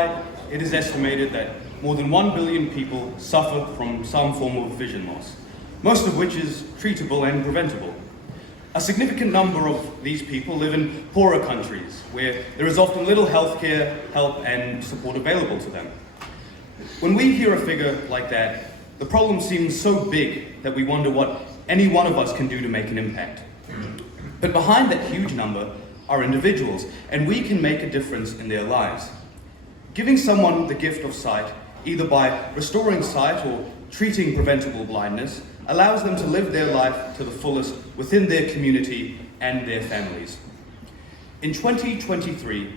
Worldwide, it is estimated that more than 1 billion people suffer from some form of vision loss, most of which is treatable and preventable. A significant number of these people live in poorer countries, where there is often little healthcare, help, and support available to them. When we hear a figure like that, the problem seems so big that we wonder what any one of us can do to make an impact. But behind that huge number are individuals, and we can make a difference in their lives. Giving someone the gift of sight, either by restoring sight or treating preventable blindness, allows them to live their life to the fullest within their community and their families. In 2023,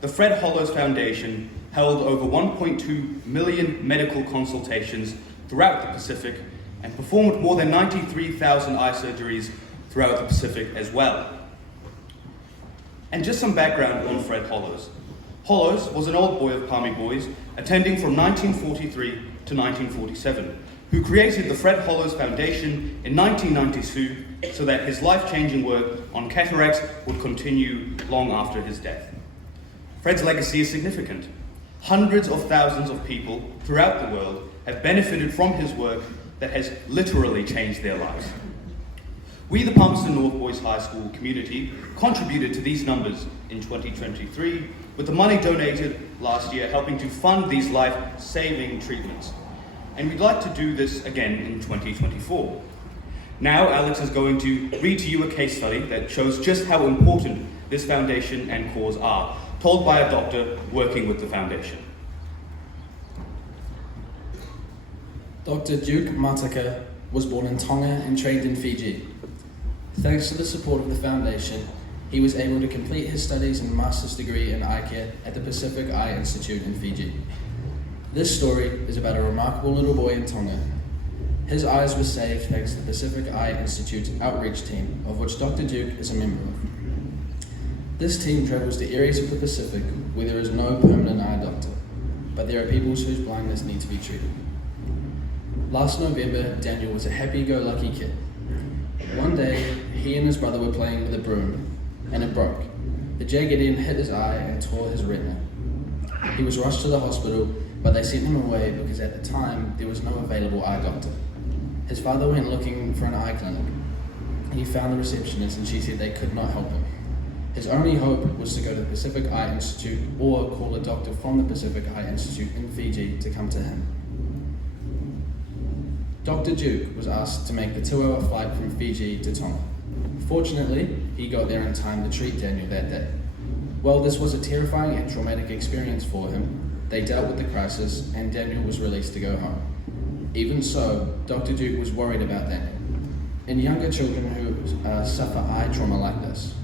the Fred Hollows Foundation held over 1.2 million medical consultations throughout the Pacific and performed more than 93,000 eye surgeries throughout the Pacific as well. And just some background on Fred Hollows. Hollows was an old boy of Palmy Boys, attending from 1943 to 1947, who created the Fred Hollows Foundation in 1992 so that his life-changing work on cataracts would continue long after his death. Fred's legacy is significant. Hundreds of thousands of people throughout the world have benefited from his work that has literally changed their lives. We, the Palmerston North Boys High School community, contributed to these numbers in 2023, with the money donated last year helping to fund these life-saving treatments. And we'd like to do this again in 2024. Now, Alex is going to read to you a case study that shows just how important this foundation and cause are, told by a doctor working with the foundation. Dr. Duke Mataka was born in Tonga and trained in Fiji. Thanks to the support of the foundation, he was able to complete his studies and master's degree in eye care at the Pacific Eye Institute in Fiji. This story is about a remarkable little boy in Tonga. His eyes were saved thanks to the Pacific Eye Institute's outreach team, of which Dr. Duke is a member of. This team travels to areas of the Pacific where there is no permanent eye doctor, but there are people whose blindness need to be treated. Last November, Daniel was a happy-go-lucky kid. One day, he and his brother were playing with a broom, and it broke. The jagged end hit his eye and tore his retina. He was rushed to the hospital, but they sent him away because at the time, there was no available eye doctor. His father went looking for an eye clinic. He found the receptionist and she said they could not help him. His only hope was to go to the Pacific Eye Institute or call a doctor from the Pacific Eye Institute in Fiji to come to him. Dr. Duke was asked to make the 2-hour flight from Fiji to Tonga. Fortunately, he got there in time to treat Daniel that day. While this was a terrifying and traumatic experience for him, they dealt with the crisis and Daniel was released to go home. Even so, Dr. Duke was worried about Daniel. In younger children who suffer eye trauma like this,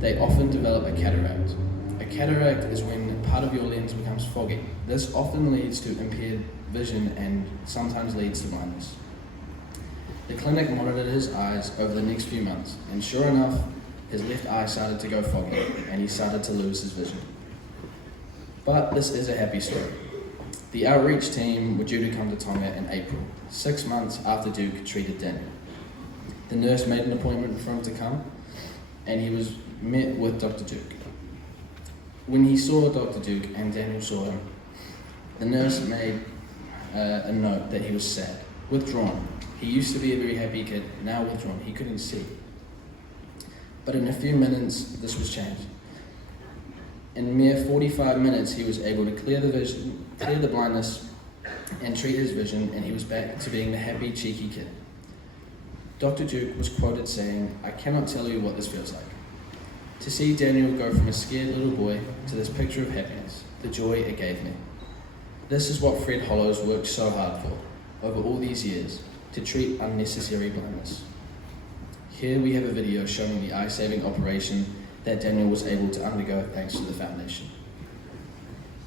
they often develop a cataract. A cataract is when part of your lens becomes foggy. This often leads to impaired vision and sometimes leads to blindness. The clinic monitored his eyes over the next few months, and sure enough, his left eye started to go foggy and he started to lose his vision. But this is a happy story. The outreach team were due to come to Tonga in April, 6 months after Duke treated Daniel. The nurse made an appointment for him to come, and he was met with Dr. Duke. When he saw Dr. Duke and Daniel saw him, the nurse made a note that he was sad, withdrawn. He used to be a very happy kid, now withdrawn. He couldn't see. But in a few minutes, this was changed. In mere 45 minutes, he was able to clear the blindness, and treat his vision, and he was back to being the happy, cheeky kid. Dr. Duke was quoted saying, "I cannot tell you what this feels like. To see Daniel go from a scared little boy to this picture of happiness, the joy it gave me. This is what Fred Hollows worked so hard for, over all these years, to treat unnecessary blindness." Here we have a video showing the eye-saving operation that Daniel was able to undergo thanks to the foundation.